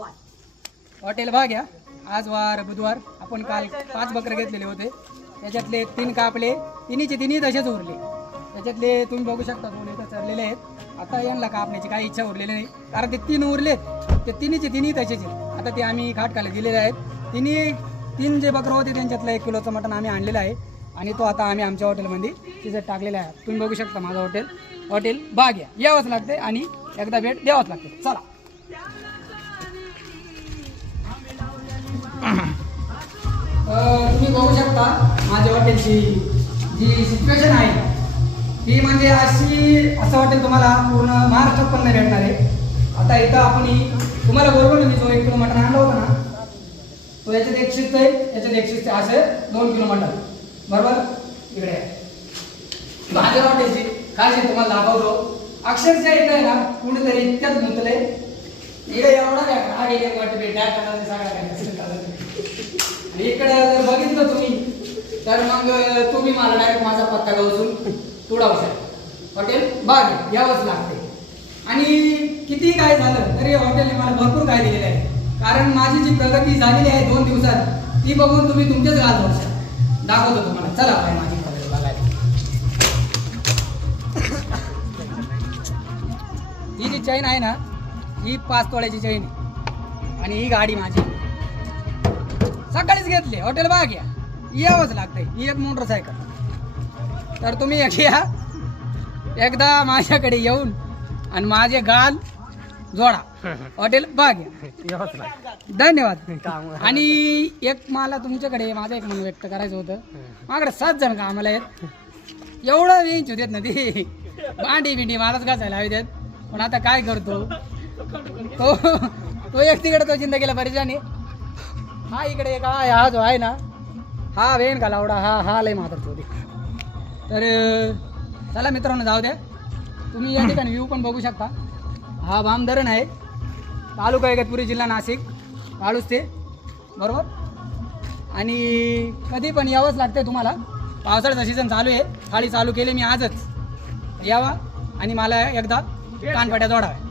Hotel भाग्या. आज वार बुधवार. आपण काल 5 बकरे घेतलेले होते. त्याच्यातले 3 कापले. तिन्ही तसेच उरले. त्याच्यातले तुम्ही बघू शकता 2 इथं चरलेले आहेत. आता यांना कापण्याची काही इच्छा उरलेली नाही, कारण ते 3 उरलेत. ते तिन्ही तसेच आहेत. आता ते आम्ही खाटकाला दिलेले आहेत. 3 जे बकरं होते त्यांच्यातलं 1 किलोचं मटण आम्ही आणलेलं आहे आणि तो आता आम्ही आमच्या हॉटेलमध्ये तिथं टाकलेला आहे. तुम्ही बघू शकता माझं हॉटेल भाग्या. यावंच लागते आणि एकदा भेट द्यावंच लागते. चला. तुम्ही बघू शकता माझ्या हॉटेलची जी सिच्युएशन आहे ती म्हणजे असं हॉटेल तुम्हाला पूर्ण महाराष्ट्रात पण नाही भेटणार आहे. आता इथं आपण तुम्हाला बरोबर मी जो 1 किलो मटण आणला होता ना, तो याच्यात 100 आहे, याच्यात 100 असे 2 किलो मटण बरोबर. इकडे माझ्या हॉटेलची खासियत तुम्हाला दाखवतो. अक्षरशः इथं आहे ना कुणीतरी इतक्यात गुंतले. इकडे एवढा काय आग एक वाटत भेटा सगळ्या इकडे जर बघितलं तुम्ही तर मग तुम्ही मला डायरेक्ट माझा पत्ता गावसून तुडावू शकता. हॉटेल बाग यावंच लागते. आणि किती काय झालं तरी हॉटेलने मला भरपूर काय दिलेलं आहे, कारण माझी जी प्रगती झालेली आहे 2 दिवसात ती बघून तुम्ही तुमचेच गाल जाऊ शकता. दाखवतो तुम्हाला. चला काय माझी हॉटेल बघायला. ही जी चैन आहे ना, ही 5 तोळ्याची चैन आहे आणि ही गाडी माझी सकाळीच घेतली. हॉटेल भाग्या यावंच लागतंय. ही एक मोटरसायकल. तर तुम्ही एकदा माझ्याकडे येऊन आणि माझे गाल जोडा. हॉटेल भाग्या. धन्यवाद. आणि एक मला तुमच्याकडे माझं एक मन व्यक्त करायचं होतं. माझ्याकडे 7 जण कामाला आहेत. एवढं वेंच होतेत ना ती भांडी मलाच घासायला हवी देत. पण आता काय करतो, तो एक तिकडे तो जिंदगीला परेशानी. हा इकडे एक हा जो आहे ना, हा वेण का लावडा हा लय मात्र होते. तर चला मित्रांनो जाऊ द्या. तुम्ही या ठिकाणी व्ह्यू पण बघू शकता. हा बाम धरण आहे. तालुका इगतपुरी, जिल्हा नाशिक, वाळूस ते बरोबर. आणि कधी पण यावंच लागते तुम्हाला. पावसाळ्याचा सीझन चालू आहे. थाळी चालू केली मी आजच. यावा आणि मला एकदा कानपट्या जोडाव्या.